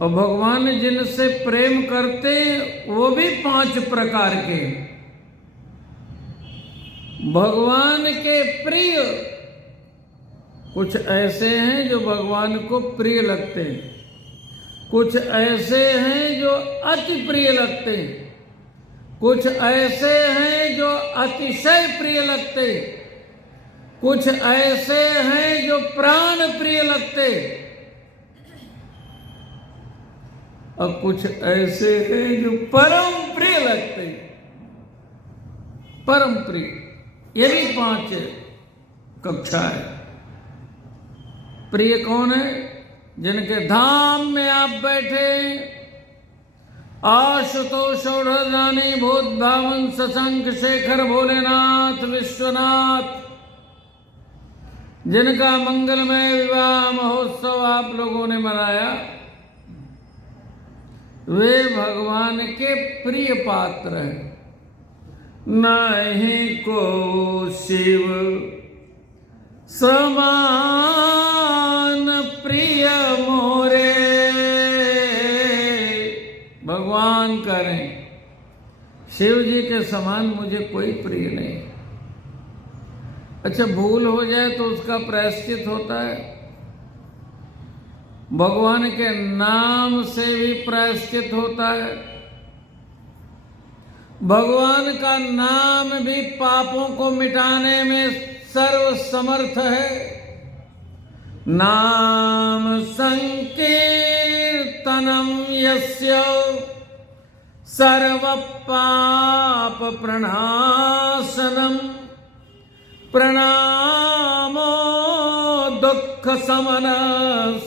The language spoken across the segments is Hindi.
और भगवान जिनसे प्रेम करते वो भी 5 प्रकार के। भगवान के प्रिय कुछ ऐसे हैं जो भगवान को प्रिय लगते हैं, कुछ ऐसे हैं जो अति प्रिय लगते हैं, कुछ ऐसे हैं जो अतिशय प्रिय लगते, कुछ ऐसे हैं जो प्राण प्रिय लगते, और कुछ ऐसे हैं जो परम प्रिय लगते। परम प्रिय, ये भी 5 कक्षा है। प्रिय कौन है? जिनके धाम में आप बैठे, आशुतोष रानी भूत भावन शशांक शेखर भोलेनाथ विश्वनाथ, जिनका मंगलमय विवाह महोत्सव आप लोगों ने मनाया, वे भगवान के प्रिय पात्र हैं। नहीं को शिव समान प्रिय मोरे, भगवान करें शिव जी के समान मुझे कोई प्रिय नहीं। अच्छा, भूल हो जाए तो उसका प्रायश्चित होता है। भगवान के नाम से भी प्रायश्चित होता है। भगवान का नाम भी पापों को मिटाने में सर्व समर्थ है। नाम संकीर्तनम यस्य सर्व पाप प्रणाशनम, प्रणामो दुख समनस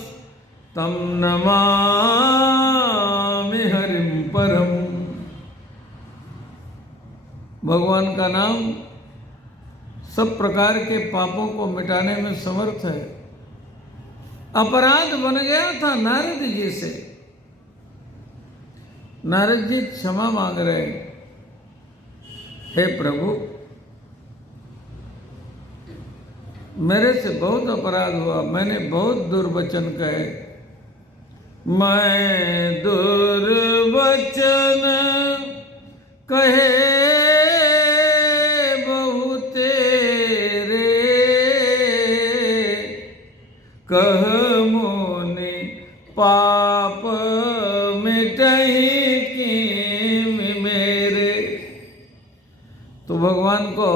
तम नमामि हरिम परम। भगवान का नाम सब प्रकार के पापों को मिटाने में समर्थ है। अपराध बन गया था नारद जी से। नारद जी क्षमा मांग रहे हैं, हे प्रभु मेरे से बहुत अपराध हुआ, मैंने बहुत दुर्वचन कहे, मैं दुर्वचन कहे बहु तेरे, कह मोने पाप मिटहि कीम मेरे। तो भगवान को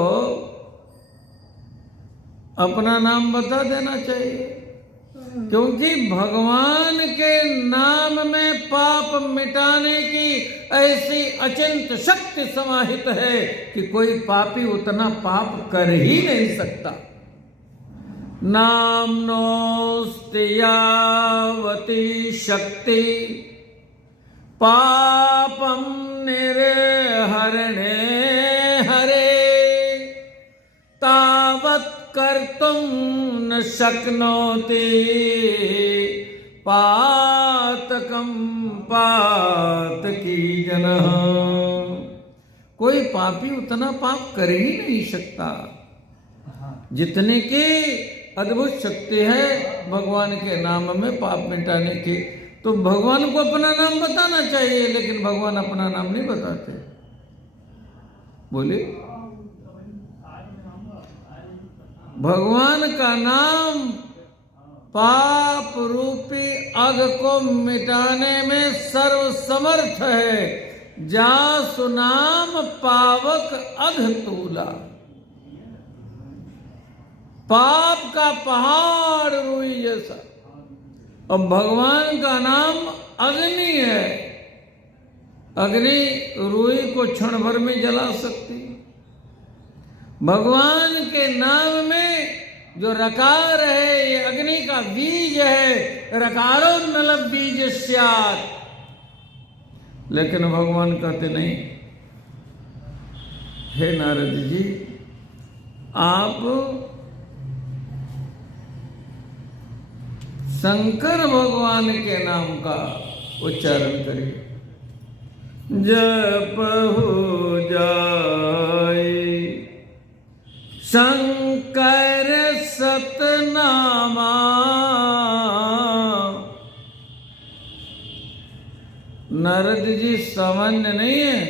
अपना नाम बता देना चाहिए, क्योंकि भगवान के नाम में पाप मिटाने की ऐसी अचिंत शक्ति समाहित है कि कोई पापी उतना पाप कर ही नहीं सकता। नाम नोस्ति यावती शक्ति पापम निर्हरणे हरे, तावत् कर्तुम न शक्नोति पातकम पातकी जनः। कोई पापी उतना पाप कर ही नहीं सकता जितने की अद्भुत शक्ति है भगवान के नाम में पाप मिटाने की। तो भगवान को अपना नाम बताना चाहिए, लेकिन भगवान अपना नाम नहीं बताते। बोलिए, भगवान का नाम पाप रूपी अघ को मिटाने में सर्व समर्थ है। जा सुनाम पावक अघ तूला, पाप का पहाड़ रुई जैसा। और भगवान का नाम अग्नि है। अग्नि रुई को क्षण भर में जला सकती। भगवान के नाम में जो रकार है ये अग्नि का बीज है। रकारो नल बीज स्यात्। लेकिन भगवान कहते नहीं, हे नारद जी आप शंकर भगवान के नाम का उच्चारण करिए। जप हो जाए शंकर सतनामा, नारद जी सामान्य नहीं है।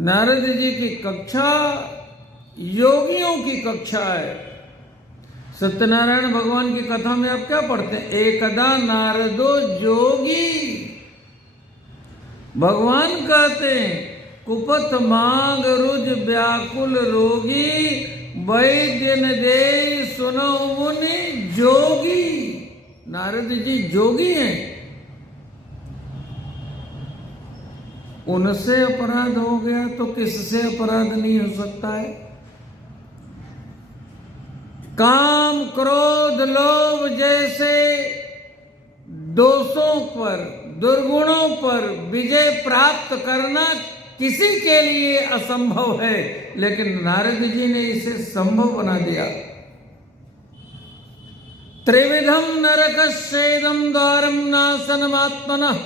नारद जी की कक्षा योगियों की कक्षा है। सत्यनारायण भगवान की कथा में आप क्या पढ़ते हैं? एकदा नारदो जोगी। भगवान कहते हैं कुपथ मांग रुज व्याकुल रोगी, वैद्य न दे सुनो मुनि जोगी। नारद जी जोगी हैं। उनसे अपराध हो गया तो किससे अपराध नहीं हो सकता है? काम क्रोध लोभ जैसे दोषों पर, दुर्गुणों पर विजय प्राप्त करना किसी के लिए असंभव है, लेकिन नारद जी ने इसे संभव बना दिया। त्रिविधम नरकस्येदं द्वारं नाशनमात्मनः,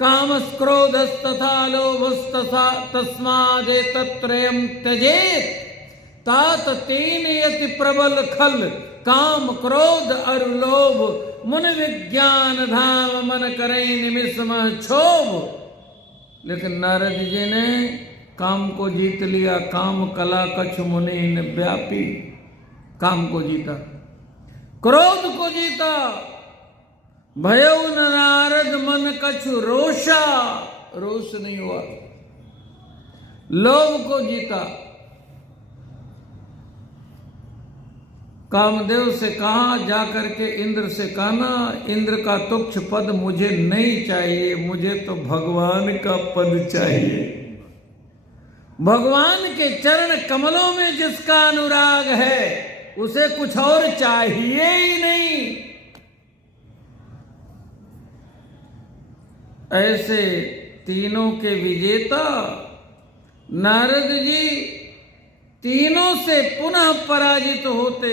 कामक्रोधस्तथा लोभस्तथा तस्मादेतत्त्रयं त्यजेत्। तात तेन यति प्रबल खल, काम क्रोध और लोभ, मुन विज्ञान धाम मन करे निमिष मह क्षोभ। लेकिन नारद जी ने काम को जीत लिया। काम कला कछु मुनि न व्यापी। काम को जीता, क्रोध को जीता। भयउ न नारद मन कछु रोषा, रोष नहीं हुआ। लोभ को जीता। कामदेव से कहा जाकर के इंद्र से कहना, इंद्र का तुच्छ पद मुझे नहीं चाहिए, मुझे तो भगवान का पद चाहिए। भगवान के चरण कमलों में जिसका अनुराग है उसे कुछ और चाहिए ही नहीं। ऐसे तीनों के विजेता नारद जी तीनों से पुनः पराजित होते।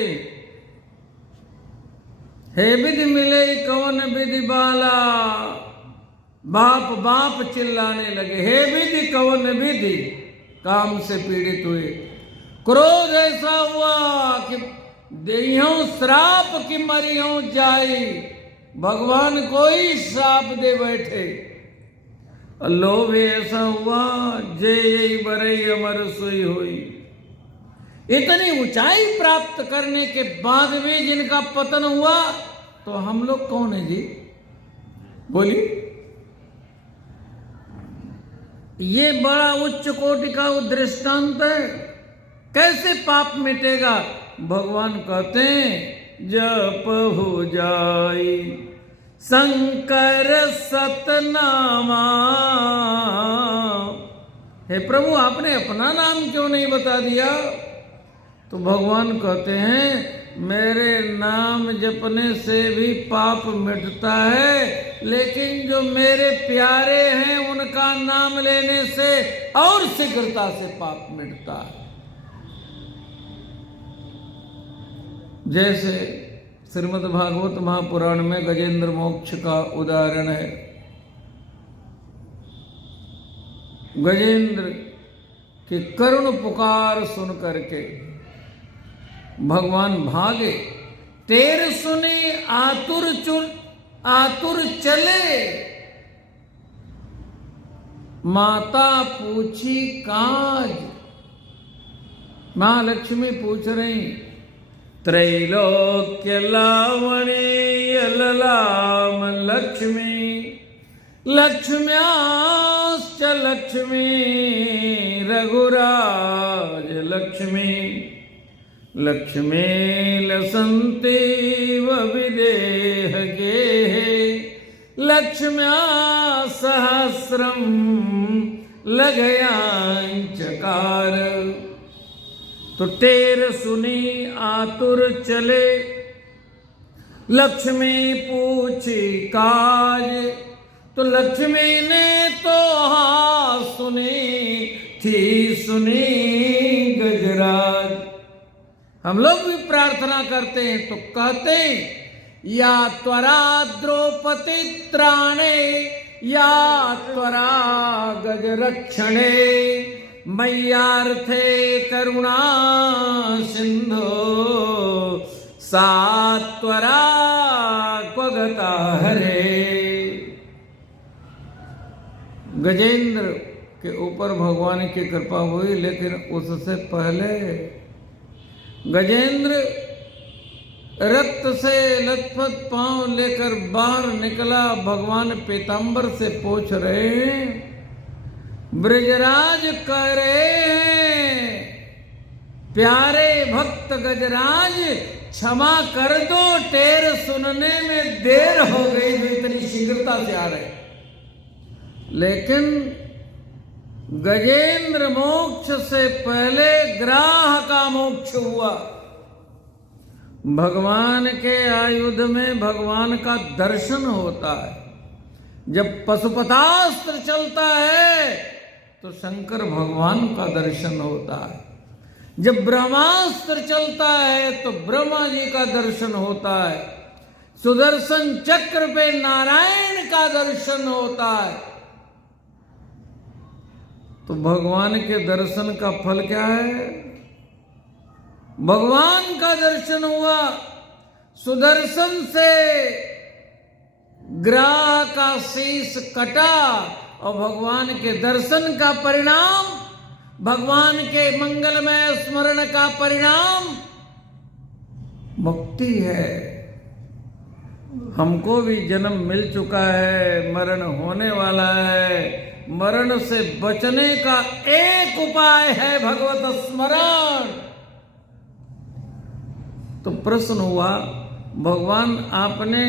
हे विधि मिले कौन विधि बाला, बाप बाप चिल्लाने लगे। हे विधि कौन विधि, काम से पीड़ित हुए। क्रोध ऐसा हुआ कि देहियों श्राप की मरियों जाई। भगवान को ही श्राप दे बैठे। लोभ ऐसा हुआ जय बरई अमर सोई हुई। इतनी ऊंचाई प्राप्त करने के बाद भी जिनका पतन हुआ, तो हम लोग कौन है जी? बोलिए। ये बड़ा उच्च कोटि का दृष्टांत है। कैसे पाप मिटेगा? भगवान कहते हैं जप हो जाई शंकर सतनामा। हे प्रभु, आपने अपना नाम क्यों नहीं बता दिया? तो भगवान कहते हैं मेरे नाम जपने से भी पाप मिटता है, लेकिन जो मेरे प्यारे हैं उनका नाम लेने से और शीघ्रता से पाप मिटता है। जैसे श्रीमद् भागवत महापुराण में गजेंद्र मोक्ष का उदाहरण है। गजेंद्र की करुण पुकार सुन करके भगवान भागे। तेर सुनी आतुर चले, माता पूछी काज। महालक्ष्मी पूछ रही, त्रैलोक्य लावणी ललाम लक्ष्मी, लक्ष्म्याश्च लक्ष्मी रघुराज लक्ष्मी, लक्ष्मी लसन्ति विदेह गेहे, लक्ष्म्या सहस्रम लगयांचकार। तो तेर सुनी आतुर चले, लक्ष्मी पूछी काज। तो लक्ष्मी ने तो हाँ सुनी थी, सुनी गजराज। हम लोग भी प्रार्थना करते हैं तो कहते हैं या त्वरा द्रौपदी त्राणे, या त्वरा गज रक्षणे, मय्यार्थे करुणा सिंधो, सा त्वरा क्व गता हरे। गजेंद्र के ऊपर भगवान की कृपा हुई, लेकिन उससे पहले गजेंद्र रक्त से लथपथ पांव लेकर बाहर निकला। भगवान पीतांबर से पूछ रहे हैं, ब्रजराज कह रहे हैं, प्यारे भक्त गजराज क्षमा कर दो, टेर सुनने में देर हो गई, जो इतनी शीघ्रता से आ रहे। लेकिन गजेंद्र मोक्ष से पहले ग्राह का मोक्ष हुआ। भगवान के आयुध में भगवान का दर्शन होता है। जब पशुपतास्त्र चलता है तो शंकर भगवान का दर्शन होता है। जब ब्रह्मास्त्र चलता है तो ब्रह्मा जी का दर्शन होता है। सुदर्शन चक्र पे नारायण का दर्शन होता है। तो भगवान के दर्शन का फल क्या है? भगवान का दर्शन हुआ, सुदर्शन से ग्राह का शीश कटा, और भगवान के दर्शन का परिणाम, भगवान के मंगलमय स्मरण का परिणाम मुक्ति है। हमको भी जन्म मिल चुका है, मरण होने वाला है। मरण से बचने का एक उपाय है भगवत स्मरण। तो प्रश्न हुआ, भगवान आपने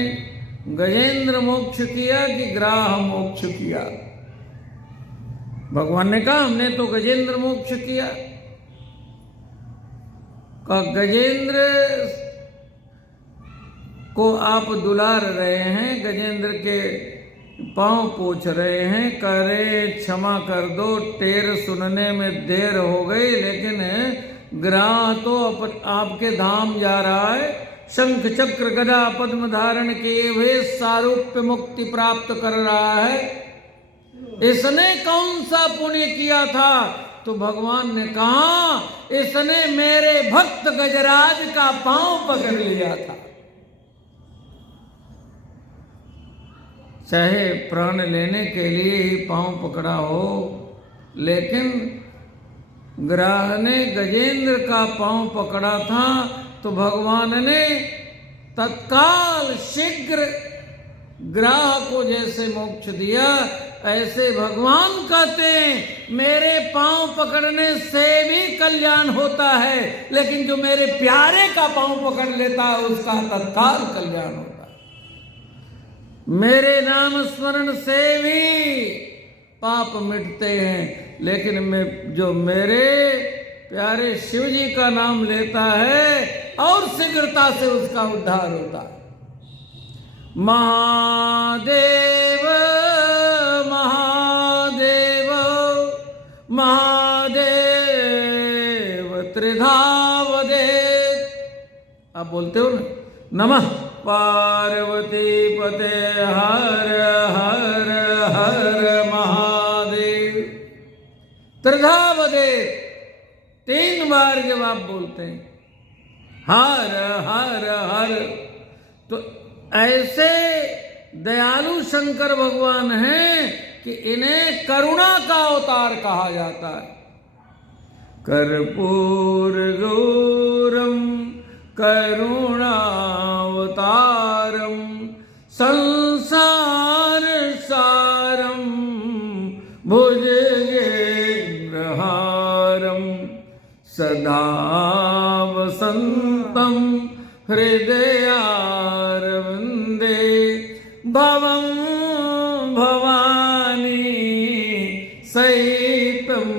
गजेंद्र मोक्ष किया कि ग्राह मोक्ष किया? भगवान ने कहा, हमने तो गजेंद्र मोक्ष किया। का गजेंद्र को आप दुलार रहे हैं, गजेंद्र के पांव पोछ रहे हैं, कह रहे क्षमा कर दो, टेर सुनने में देर हो गई, लेकिन ग्राह तो आपके धाम जा रहा है। शंख चक्र गदा पद्म धारण किए हुए सारूप्य मुक्ति प्राप्त कर रहा है। इसने कौन सा पुण्य किया था? तो भगवान ने कहा, इसने मेरे भक्त गजराज का पांव पकड़ लिया था। चाहे प्राण लेने के लिए ही पांव पकड़ा हो, लेकिन ग्राह ने गजेंद्र का पांव पकड़ा था, तो भगवान ने तत्काल शीघ्र ग्राह को जैसे मोक्ष दिया, ऐसे भगवान कहते हैं, मेरे पांव पकड़ने से भी कल्याण होता है, लेकिन जो मेरे प्यारे का पांव पकड़ लेता है उसका तत्काल कल्याण होता है। मेरे नाम स्मरण से भी पाप मिटते हैं, लेकिन मैं जो मेरे प्यारे शिव जी का नाम लेता है और शीघ्रता से उसका उद्धार होता है। महादेव महादेव महादेव त्रिधावदे। आप बोलते हो ना, नमः पार्वती पते हर हर हर महादेव। त्रिधावदे 3 बार जब आप बोलते हैं हर हर हर, तो ऐसे दयालु शंकर भगवान हैं कि इन्हें करुणा का अवतार कहा जाता है। कर्पूर गौरम करुणावतारम संसार सारम भुजगेन्द्रहारम सदा वसंतम हृदयारविंदे भवं भवानी सहितं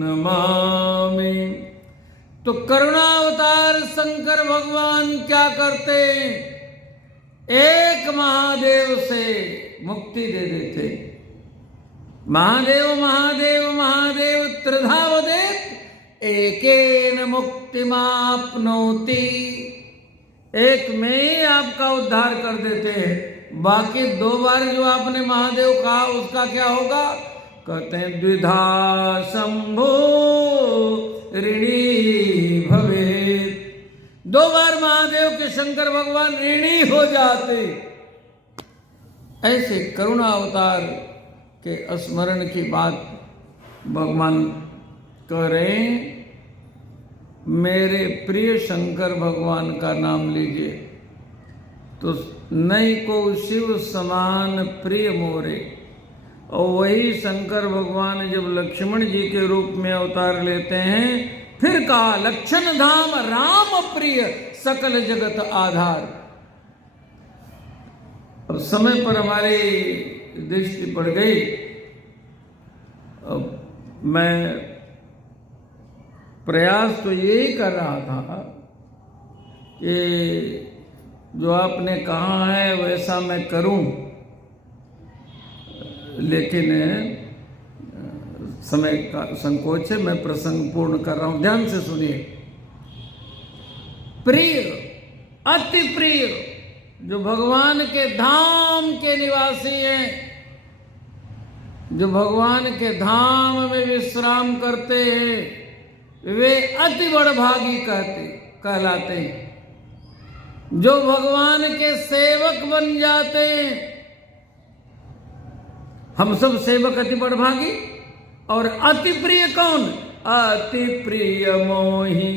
नमामि। तो करुणावतार शंकर भगवान क्या करते? एक महादेव से मुक्ति दे देते। महादेव महादेव महादेव त्रिधावदेत एकेन मुक्तिमाप्नोति। एक में ही आपका उद्धार कर देते हैं। बाकी 2 बार जो आपने महादेव कहा उसका क्या होगा? कहते हैं द्विधा शंभो ऋणी भवेत्। 2 बार महादेव के शंकर भगवान ऋणी हो जाते। ऐसे करुणा अवतार के स्मरण की बात भगवान करें, मेरे प्रिय शंकर भगवान का नाम लीजिए तो नहीं को शिव समान प्रिय मोरे। और वही शंकर भगवान जब लक्ष्मण जी के रूप में अवतार लेते हैं, फिर कहा लक्षण धाम राम प्रिय सकल जगत आधार। अब समय पर हमारी दृष्टि पड़ गई। अब मैं प्रयास तो यही कर रहा था कि जो आपने कहा है वैसा मैं करूं, लेकिन समय का संकोच है, मैं प्रसंग पूर्ण कर रहा हूं, ध्यान से सुनिए। प्रिय, अति प्रिय, जो भगवान के धाम के निवासी हैं, जो भगवान के धाम में विश्राम करते हैं, वे अति बड़भागी कहलाते हैं। जो भगवान के सेवक बन जाते हैं, हम सब सेवक अति बड़भागी। और अति प्रिय कौन? अति प्रिय मोहि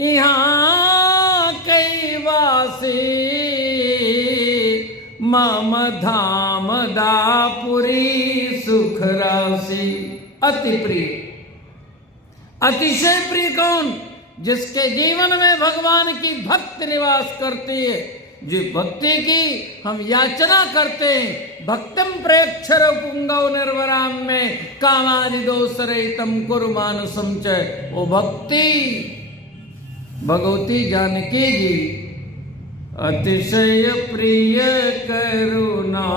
यहाँ कई वासी, मम धाम दापुरी सुख राशि। अति प्रिय, अतिशय प्रिय कौन? जिसके जीवन में भगवान की भक्ति निवास करती है, जो भक्ति की हम याचना करते हैं। भक्तम प्रेक्षर पुंगव निर्वराम में कामादि दोष रहितम कुरु मानसम च। वो भक्ति भगवती जानकी जी अतिशय प्रिय करुणा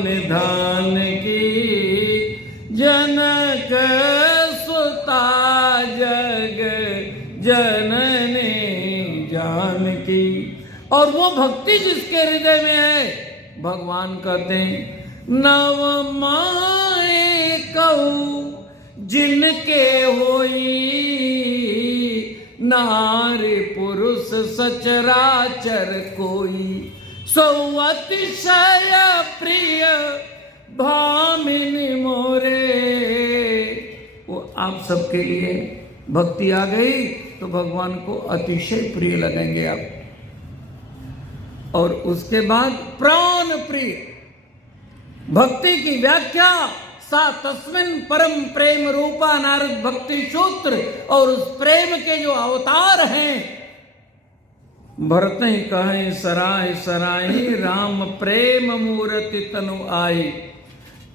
निधान की, जनक सुता जग जननी जानकी। और वो भक्ति जिसके हृदय में है, भगवान कहते हैं नव माए कहू जिनके होई, नारी पुरुष सचराचर कोई। सो अतिशय प्रिय भामिनी मोरे। वो आप सबके लिए भक्ति आ गई तो भगवान को अतिशय प्रिय लगेंगे आप। और उसके बाद प्राण प्रिय। भक्ति की व्याख्या सा तस्मिन परम प्रेम रूपा नारद भक्ति सूत्र। और उस प्रेम के जो अवतार हैं, भरत ही कहें सराय सराही, राम प्रेम मूर्ति तनु आई।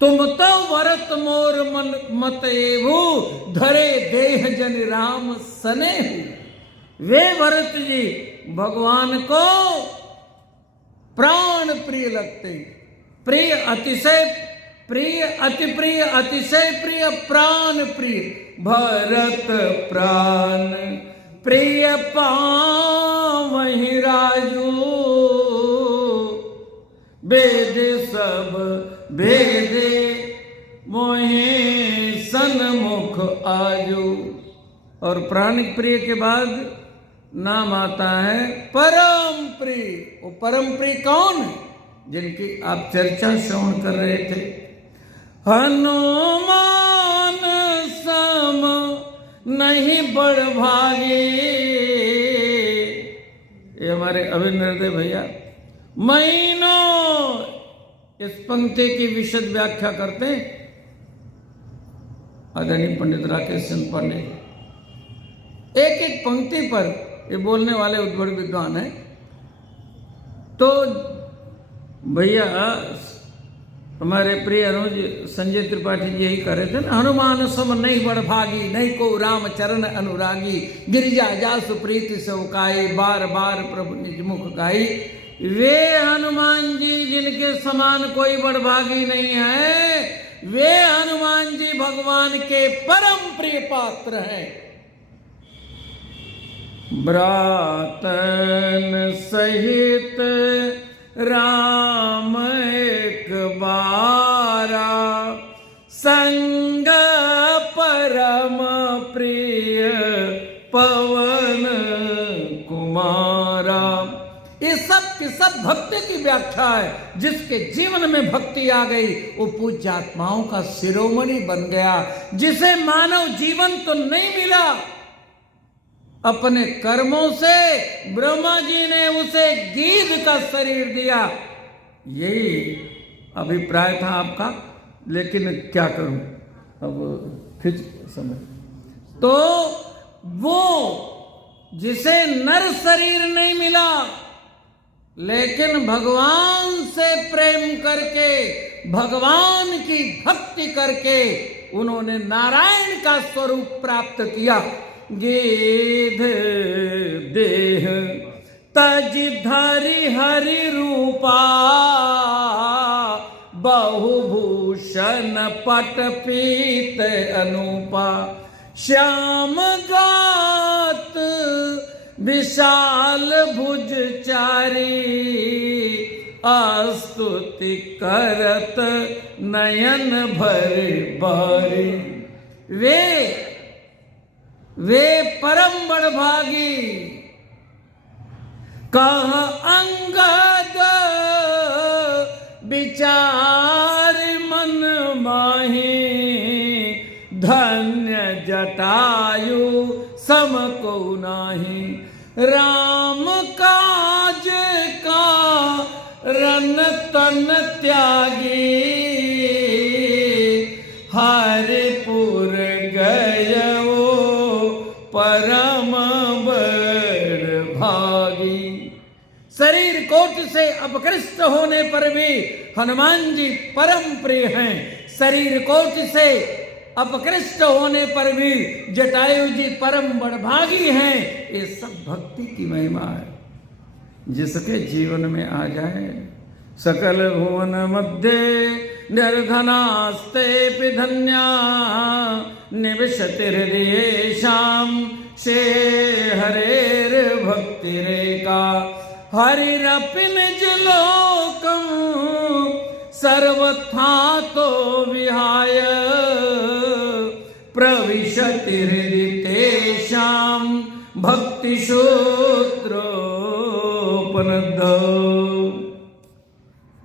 तुम तो भरत मोर मन मत एभू, धरे देह जन राम सने। वे भरत जी भगवान को प्राण प्रिय लगते। प्रिय, अतिशय प्रिय, अति प्रिय, अतिशय प्रिय, प्राण प्रिय। भरत प्राण प्रिय पावहि राजू, वेद सब भेदे मोहे सन्मुख आजू। और प्राणिक प्रिय के बाद नाम आता है परम प्रिय। वो परम प्रिय कौन है? जिनकी आप चर्चा श्रवण कर रहे थे। हनुमान सम नहीं बड़ भागे। ये हमारे अभिनृदय भैया महीनों इस पंक्ति की विशद व्याख्या करते हैं। आदरणीय पंडित राकेश चंद्र पांडे एक एक पंक्ति पर ये बोलने वाले बड़े विद्वान हैं। तो भैया हमारे प्रिय अनुज संजय त्रिपाठी जी यही कर रहे थे ना, हनुमान सम नहीं बड़ भागी, नहीं को राम चरण अनुरागी, गिरिजा जासु प्रीति सौकाई, बार बार प्रभु निज मुख गाई। वे हनुमान जी जिनके समान कोई बड़भागी नहीं है, वे हनुमान जी भगवान के परम प्रिय पात्र हैं। ब्रातन सहित राम एक बारा, संग परम प्रिय पवन कुमारा। ये सब के सब भक्ति की व्याख्या है। जिसके जीवन में भक्ति आ गई वो पूज्य आत्माओं का शिरोमणि बन गया। जिसे मानव जीवन तो नहीं मिला, अपने कर्मों से ब्रह्मा जी ने उसे गीध का शरीर दिया। यही अभिप्राय था आपका, लेकिन क्या करूं, अब खिंच समय। तो वो जिसे नर शरीर नहीं मिला, लेकिन भगवान से प्रेम करके, भगवान की भक्ति करके उन्होंने नारायण का स्वरूप प्राप्त किया। गीध देह तज धरि हरि रूपा, बहुभूषण पट पीत अनूपा, श्याम गात विशाल भुज चारी, आस्तुति करत नयन भर बारी। वे परम बड़भागी, कह अंगद विचार मन माही, धन्य जटायु सम को नाही, राम काज का रन तन त्यागी, हरिपुर गयो परम बड़ भागी। शरीर कोट से अपकृष्ट होने पर भी हनुमान जी परम प्रिय हैं। शरीर कोट से अपकृष्ट होने पर भी जटायु जी परम बड़भागी हैं। ये सब भक्ति की महिमा है। जिसके जीवन में आ जाए, सकल भुवन मध्य निर्धनास्ते धन्या, निविशति हृदयेषां शे हरेर भक्ति रेका, हरिरपि निज लोकं सर्वथा तो विहाय, प्रविशति हृदि तेषां भक्ति सूत्रोपनिषदः।